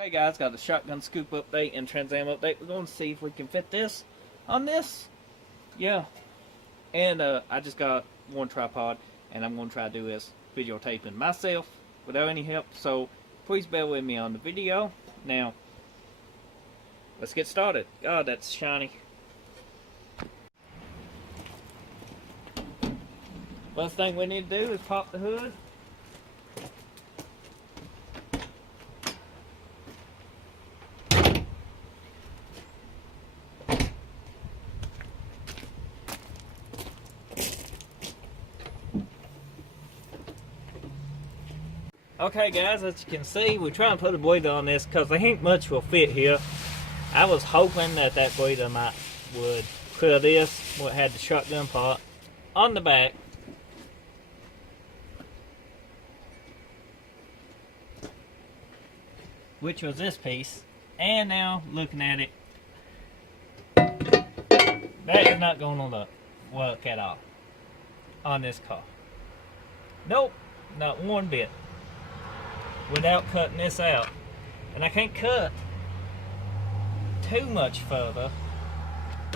Hey guys, got a shotgun scoop update and Trans Am update. We're going to see if we can fit this on this. Yeah. And I just got one tripod and I'm going to try to do this videotaping myself without any help. So please bear with me on the video. Now, let's get started. God, that's shiny. First thing we need to do is pop the hood. Okay guys, as you can see, we're trying to put a bleeder on this because there ain't much will fit here. I was hoping that bleeder would clear this, what had the shotgun part on the back. Which was this piece. And now, looking at it, that is not going to work at all on this car. Nope, not one bit. Without cutting this out. And I can't cut too much further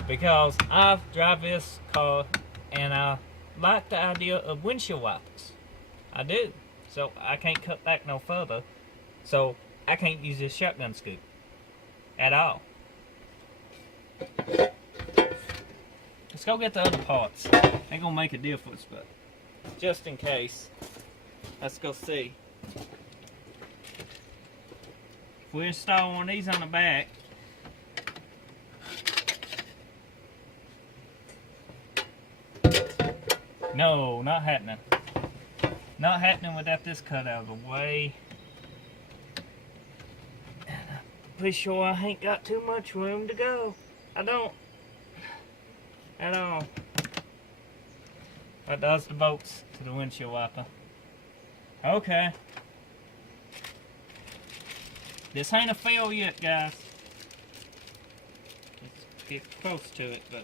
because I drive this car and I like the idea of windshield wipers. I do. So I can't cut back no further. So I can't use this shotgun scoop at all. Let's go get the other parts. Ain't gonna make a difference, but just in case, let's go see. If we install one of these on the back, no, not happening. Not happening without this cut out of the way. And I'm pretty sure I ain't got too much room to go. I don't. At all. That does the bolts to the windshield wiper. Okay. This ain't a fail yet, guys. Let's get close to it, but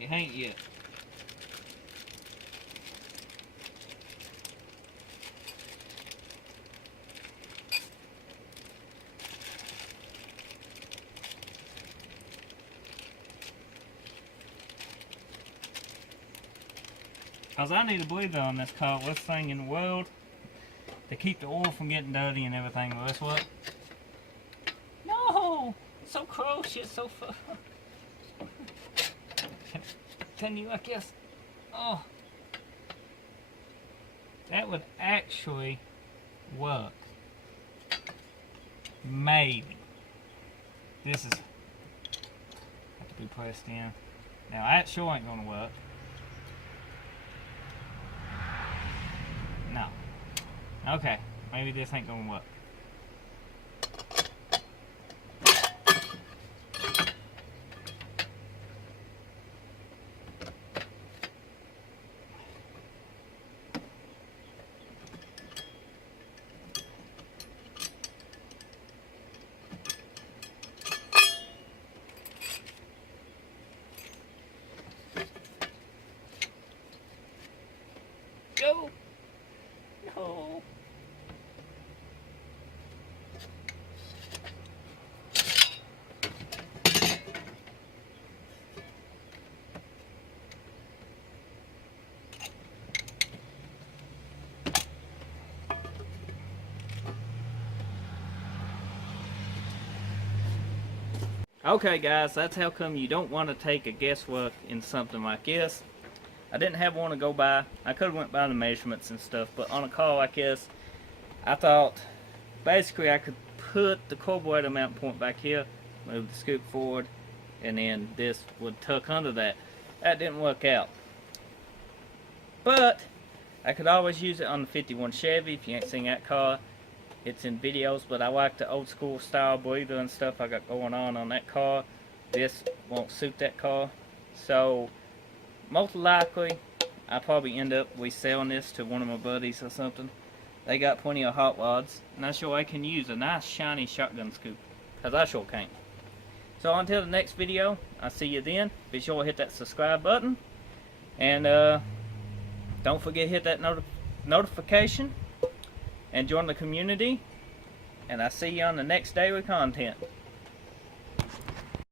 it ain't yet. Cause I need a bleeder on this car, worst thing in the world. To keep the oil from getting dirty and everything, but that's what? No! It's so close, it's so far. Can you, I guess? Oh. That would actually work. Maybe. This is have to be pressed in. Now that sure ain't gonna work. No. Okay, maybe this ain't gonna work. Go! No! Okay guys, that's how come you don't want to take a guesswork in something like this. I didn't have one to go by. I could have went by the measurements and stuff, but on a car like this, I thought basically I could put the carburetor mount point back here, move the scoop forward, and then this would tuck under that. That didn't work out. But I could always use it on the 51 Chevy. If you ain't seen that car, it's in videos, but I like the old school style bleeder and stuff I got going on that car. This won't suit that car. So most likely I'll probably end up reselling this to one of my buddies or something. They got plenty of hot rods, and I sure I can use a nice shiny shotgun scoop, because I sure can't. So until the next video, I'll see you then. Be sure to hit that subscribe button, and don't forget to hit that notification and join the community. and I'll see you on the next daily content.